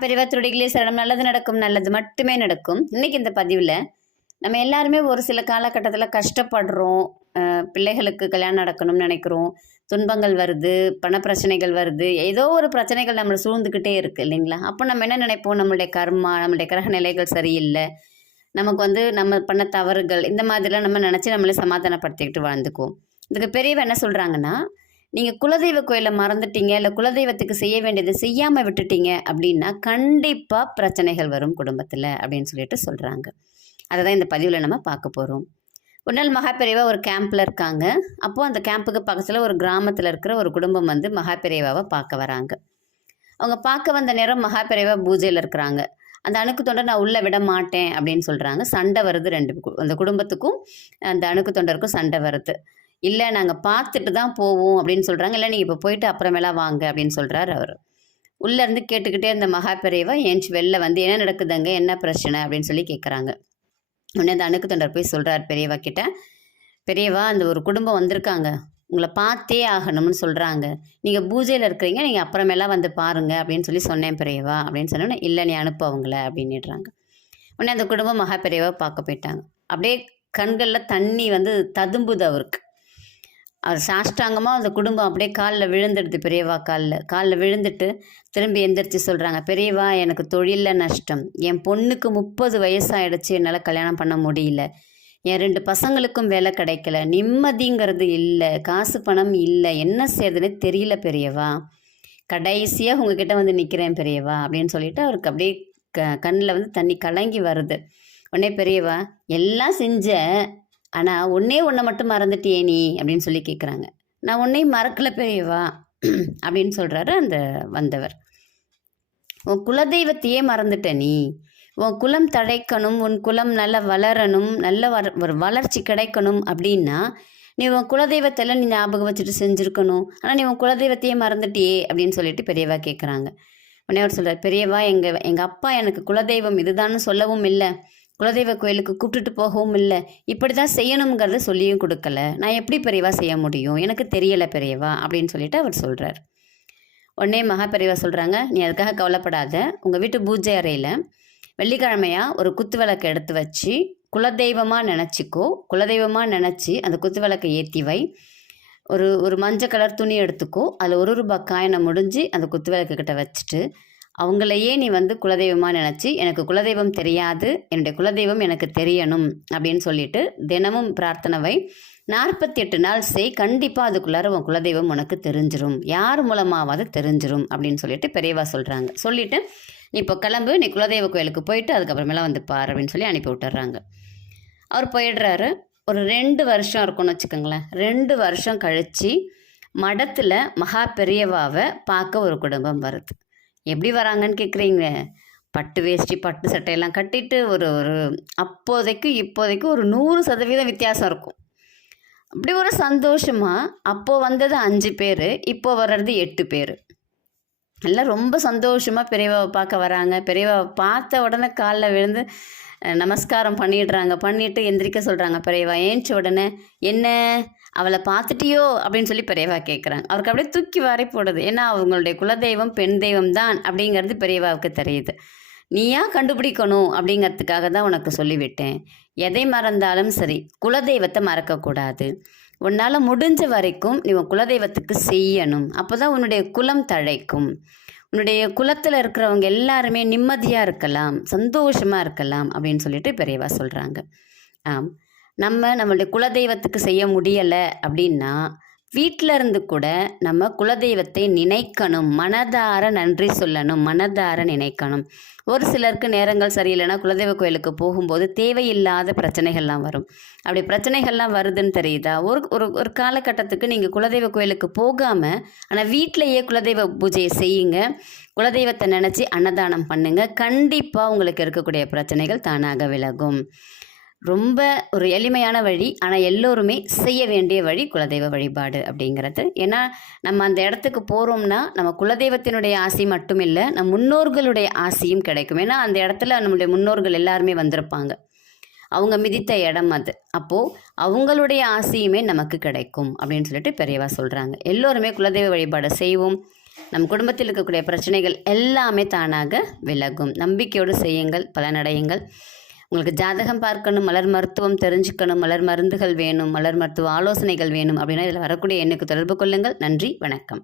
பெரியவா திருடிகளே சரணம். நல்லது நடக்கும், நல்லது மட்டுமே நடக்கும். இன்னைக்கு இந்த பதிவில் நம்ம எல்லாருமே ஒரு சில காலகட்டத்தில் கஷ்டப்படுறோம். பிள்ளைகளுக்கு கல்யாணம் நடக்கணும்னு நினைக்கிறோம். துன்பங்கள் வருது, பண பிரச்சனைகள் வருது, ஏதோ ஒரு பிரச்சனைகள் நம்மளை சூழ்ந்துக்கிட்டே இருக்குது இல்லைங்களா? அப்போ நம்ம என்ன நினைப்போம், நம்மளுடைய கர்மா, நம்மளுடைய கிரக நிலைகள் சரியில்லை, நமக்கு நம்ம பண்ண தவறுகள், இந்த மாதிரிலாம் நம்ம நினச்சி நம்மளே சமாதானப்படுத்திக்கிட்டு வாழ்ந்துக்குவோம். இதுக்கு பெரியவ என்ன சொல்கிறாங்கன்னா, நீங்கள் குலதெய்வ கோயிலை மறந்துட்டீங்க, இல்லை குலதெய்வத்துக்கு செய்ய வேண்டியதை செய்யாமல் விட்டுட்டீங்க அப்படின்னா கண்டிப்பாக பிரச்சனைகள் வரும் குடும்பத்தில் அப்படின்னு சொல்லிட்டு சொல்கிறாங்க. அதை தான் இந்த பதிவில் நம்ம பார்க்க போகிறோம். ஒரு நாள் மகாபெரிவா ஒரு கேம்பில் இருக்காங்க. அப்போது அந்த கேம்புக்கு பக்கத்தில் ஒரு கிராமத்தில் இருக்கிற ஒரு குடும்பம் வந்து மகாபெரிவாவை பார்க்க வராங்க. அவங்க பார்க்க வந்த நேரம் மகாபெரிவா பூஜையில் இருக்கிறாங்க. அந்த அணுக்கு தொண்டர் நான் உள்ளே விட மாட்டேன் அப்படின்னு சொல்கிறாங்க. சண்டை வருது, அந்த குடும்பத்துக்கும் அந்த அணுக்கு தொண்டருக்கும் சண்டை வருது. இல்லை நாங்கள் பார்த்துட்டு தான் போவோம் அப்படின்னு சொல்கிறாங்க. இல்லை நீங்கள் இப்போ போயிட்டு அப்புறமேலா வாங்க அப்படின்னு சொல்கிறார் அவர். உள்ளேருந்து கேட்டுக்கிட்டே இருந்த மகாபெரிவா ஏஞ்சி வெளில வந்து என்ன நடக்குதுங்க, என்ன பிரச்சனை அப்படின்னு சொல்லி கேட்குறாங்க. உடனே அந்த அணுக்கு தொண்டர் போய் சொல்கிறார் பெரியவா கிட்ட, பெரியவா அந்த ஒரு குடும்பம் வந்திருக்காங்க, உங்களை பார்த்தே ஆகணும்னு சொல்கிறாங்க, நீங்கள் பூஜையில் இருக்கிறீங்க, நீங்கள் அப்புறமேலா வந்து பாருங்கள் அப்படின்னு சொல்லி சொன்னேன் பெரியவா அப்படின்னு சொன்னோன்னே, இல்லை நீ அனுப்பு அவங்கள அப்படின்னுடுறாங்க. உடனே அந்த குடும்பம் மகாபெரிவா பார்க்க போயிட்டாங்க. அப்படியே கண்களில் தண்ணி வந்து ததும்புது அவருக்கு. அவர் சாஷ்டாங்கமாக அந்த குடும்பம் அப்படியே காலில் விழுந்துடுது. பெரியவா காலில் விழுந்துட்டு திரும்பி எந்திரிச்சு சொல்கிறாங்க, பெரியவா எனக்கு தொழிலில் நஷ்டம், என் பொண்ணுக்கு 30 வயசாகிடுச்சு, என்னால் கல்யாணம் பண்ண முடியல, என் 2 பசங்களுக்கும் வேலை கிடைக்கல, நிம்மதிங்கிறது இல்லை, காசு பணம் இல்லை, என்ன செய்யறதுன்னு தெரியல பெரியவா, கடைசியாக உங்ககிட்ட வந்து நிற்கிறேன் பெரியவா அப்படின்னு சொல்லிட்டு அவருக்கு அப்படியே கண்ணில் வந்து தண்ணி கலங்கி வருது. உடனே பெரியவா, எல்லாம் செஞ்ச, ஆனால் ஒன்றை மட்டும் மறந்துட்டியே நீ அப்படின்னு சொல்லி கேட்குறாங்க. நான் ஒன்றையும் மறக்கலை பெரியவா அப்படின்னு சொல்கிறாரு அந்த வந்தவர். உன் குலதெய்வத்தையே மறந்துட்ட நீ, உன் குலம் தழைக்கணும், உன் குலம் நல்லா வளரணும், நல்ல ஒரு வளர்ச்சி கிடைக்கணும் அப்படின்னா நீ உன் குலதெய்வத்தெல்லாம் நீ ஞாபகம் வச்சுட்டு செஞ்சுருக்கணும். ஆனால் நீ உன் குலதெய்வத்தையே மறந்துட்டியே அப்படின்னு சொல்லிட்டு பெரியவா கேட்குறாங்க. உடனே அவர் சொல்கிறார், பெரியவா எங்கள் அப்பா எனக்கு குலதெய்வம் இதுதான்னு சொல்லவும் இல்லை, குலதெய்வ கோயிலுக்கு கூப்பிட்டுட்டு போகவும் இல்லை, இப்படி தான் செய்யணுங்கிறத சொல்லியும் கொடுக்கல, நான் எப்படி பெரியவா செய்ய முடியும், எனக்கு தெரியலை பெரியவா அப்படின்னு சொல்லிட்டு அவர் சொல்கிறார். உடனே மகாபெரிவா சொல்கிறாங்க, நீ அதுக்காக கவலைப்படாத, உங்கள் வீட்டு பூஜை அறையில் வெள்ளிக்கிழமையாக ஒரு குத்து விளக்கு எடுத்து வச்சு குலதெய்வமாக நினச்சிக்கோ, குலதெய்வமாக நினச்சி அந்த குத்து விளக்கை ஏற்றி வை, ஒரு மஞ்சள் கலர் துணி எடுத்துக்கோ, அதில் ₹1 காயினை முடிஞ்சு அந்த குத்து விளக்கு கிட்ட வச்சுட்டு அவங்களையே நீ வந்து குலதெய்வமாக நினச்சி, எனக்கு குலதெய்வம் தெரியாது, என்னுடைய குலதெய்வம் எனக்கு தெரியணும் அப்படின்னு சொல்லிட்டு தினமும் பிரார்த்தனை 48 நாள் செய், கண்டிப்பாக அதுக்குள்ளார உன் குலதெய்வம் உனக்கு தெரிஞ்சிரும், யார் மூலமாவது தெரிஞ்சிரும் அப்படின்னு சொல்லிட்டு பெரியவா சொல்கிறாங்க. சொல்லிவிட்டு நீ இப்போ கிளம்பு, நீ குலதெய்வ கோயிலுக்கு போயிட்டு அதுக்கப்புறமேலாம் வந்து பாரு அப்படின்னு சொல்லி அனுப்பி விட்டுறாங்க. அவர் போயிடுறாரு. ஒரு 2 வருஷம் இருக்கும்னு வச்சுக்கோங்களேன். 2 வருஷம் கழித்து மடத்தில் மகா பெரியவாவை பார்க்க ஒரு குடும்பம் வருது. எப்படி வராங்கன்னு கேட்குறீங்க? பட்டு வேஷ்டி பட்டு சட்டையெல்லாம் கட்டிட்டு ஒரு இப்போதைக்கு ஒரு 100% வித்தியாசம் இருக்கும். அப்படி ஒரு சந்தோஷமாக அப்போது வந்தது 5 பேர், இப்போ வர்றது 8 பேர். எல்லாம் ரொம்ப சந்தோஷமாக பெரியவாவை பார்க்க வராங்க. பெரியவாவை பார்த்த உடனே காலில் விழுந்து நமஸ்காரம் பண்ணிட்டு எந்திரிக்க சொல்கிறாங்க. பெரியவா ஏஞ்ச உடனே, என்ன அவளை பார்த்துட்டியோ அப்படின்னு சொல்லி பெரியவா கேட்குறாங்க. அவருக்கு அப்படியே தூக்கி வாரி போடுது. ஏன்னா அவங்களுடைய குலதெய்வம் பெண் தெய்வம் தான் அப்படிங்கிறது பெரியவாவுக்கு தெரியுது. நீயா கண்டுபிடிக்கணும் அப்படிங்கிறதுக்காக தான் உனக்கு சொல்லிவிட்டேன். எதை மறந்தாலும் சரி, குலதெய்வத்தை மறக்கக்கூடாது. உன்னால் முடிஞ்ச வரைக்கும் நீ உன் குலதெய்வத்துக்கு செய்யணும். அப்போ தான் உன்னுடைய குலம் தழைக்கும். உன்னுடைய குலத்தில் இருக்கிறவங்க எல்லாருமே நிம்மதியாக இருக்கலாம், சந்தோஷமாக இருக்கலாம் அப்படின்னு சொல்லிட்டு பெரியவா சொல்கிறாங்க. நம்மளுடைய குலதெய்வத்துக்கு செய்ய முடியலை அப்படின்னா வீட்டில் இருந்து கூட நம்ம குலதெய்வத்தை நினைக்கணும், மனதார நன்றி சொல்லணும், மனதார நினைக்கணும். ஒரு சிலருக்கு நேரங்கள் சரியில்லைன்னா குலதெய்வ கோயிலுக்கு போகும்போது தேவையில்லாத பிரச்சனைகள்லாம் வரும். அப்படி பிரச்சனைகள்லாம் வருதுன்னு தெரியுதா? ஒரு காலகட்டத்துக்கு நீங்கள் குலதெய்வ கோயிலுக்கு போகாமல் ஆனால் வீட்டிலையே குலதெய்வ பூஜையை செய்யுங்க, குலதெய்வத்தை நினச்சி அன்னதானம் பண்ணுங்கள், கண்டிப்பாக உங்களுக்கு இருக்கக்கூடிய பிரச்சனைகள் தானாக விலகும். ரொம்ப ஒரு எளிமையான வழி, ஆனால் எல்லோருமே செய்ய வேண்டிய வழி குலதெய்வ வழிபாடு அப்படிங்கிறது. ஏன்னா நம்ம அந்த இடத்துக்கு போகிறோம்னா நம்ம குலதெய்வத்தினுடைய ஆசி மட்டும் இல்லை, நம் முன்னோர்களுடைய ஆசியும் கிடைக்கும். ஏன்னா அந்த இடத்துல நம்மளுடைய முன்னோர்கள் எல்லாருமே வந்திருப்பாங்க, அவங்க மிதித்த இடம் அது. அப்போது அவங்களுடைய ஆசியுமே நமக்கு கிடைக்கும் அப்படின்னு சொல்லிட்டு பெரியவா சொல்கிறாங்க. எல்லோருமே குலதெய்வ வழிபாடை செய்வோம். நம் குடும்பத்தில் இருக்கக்கூடிய பிரச்சனைகள் எல்லாமே தானாக விலகும். நம்பிக்கையோடு செய்யுங்கள், பலனடையுங்கள். உங்களுக்கு ஜாதகம் பார்க்கணும், மலர் மருத்துவம் தெரிஞ்சுக்கணும், மலர் மருந்துகள் வேணும், மலர் மருத்துவ ஆலோசனைகள் வேணும் அப்படின்னா இதில் வரக்கூடிய எண்ணுக்கு தொடர்பு கொள்ளுங்கள். நன்றி, வணக்கம்.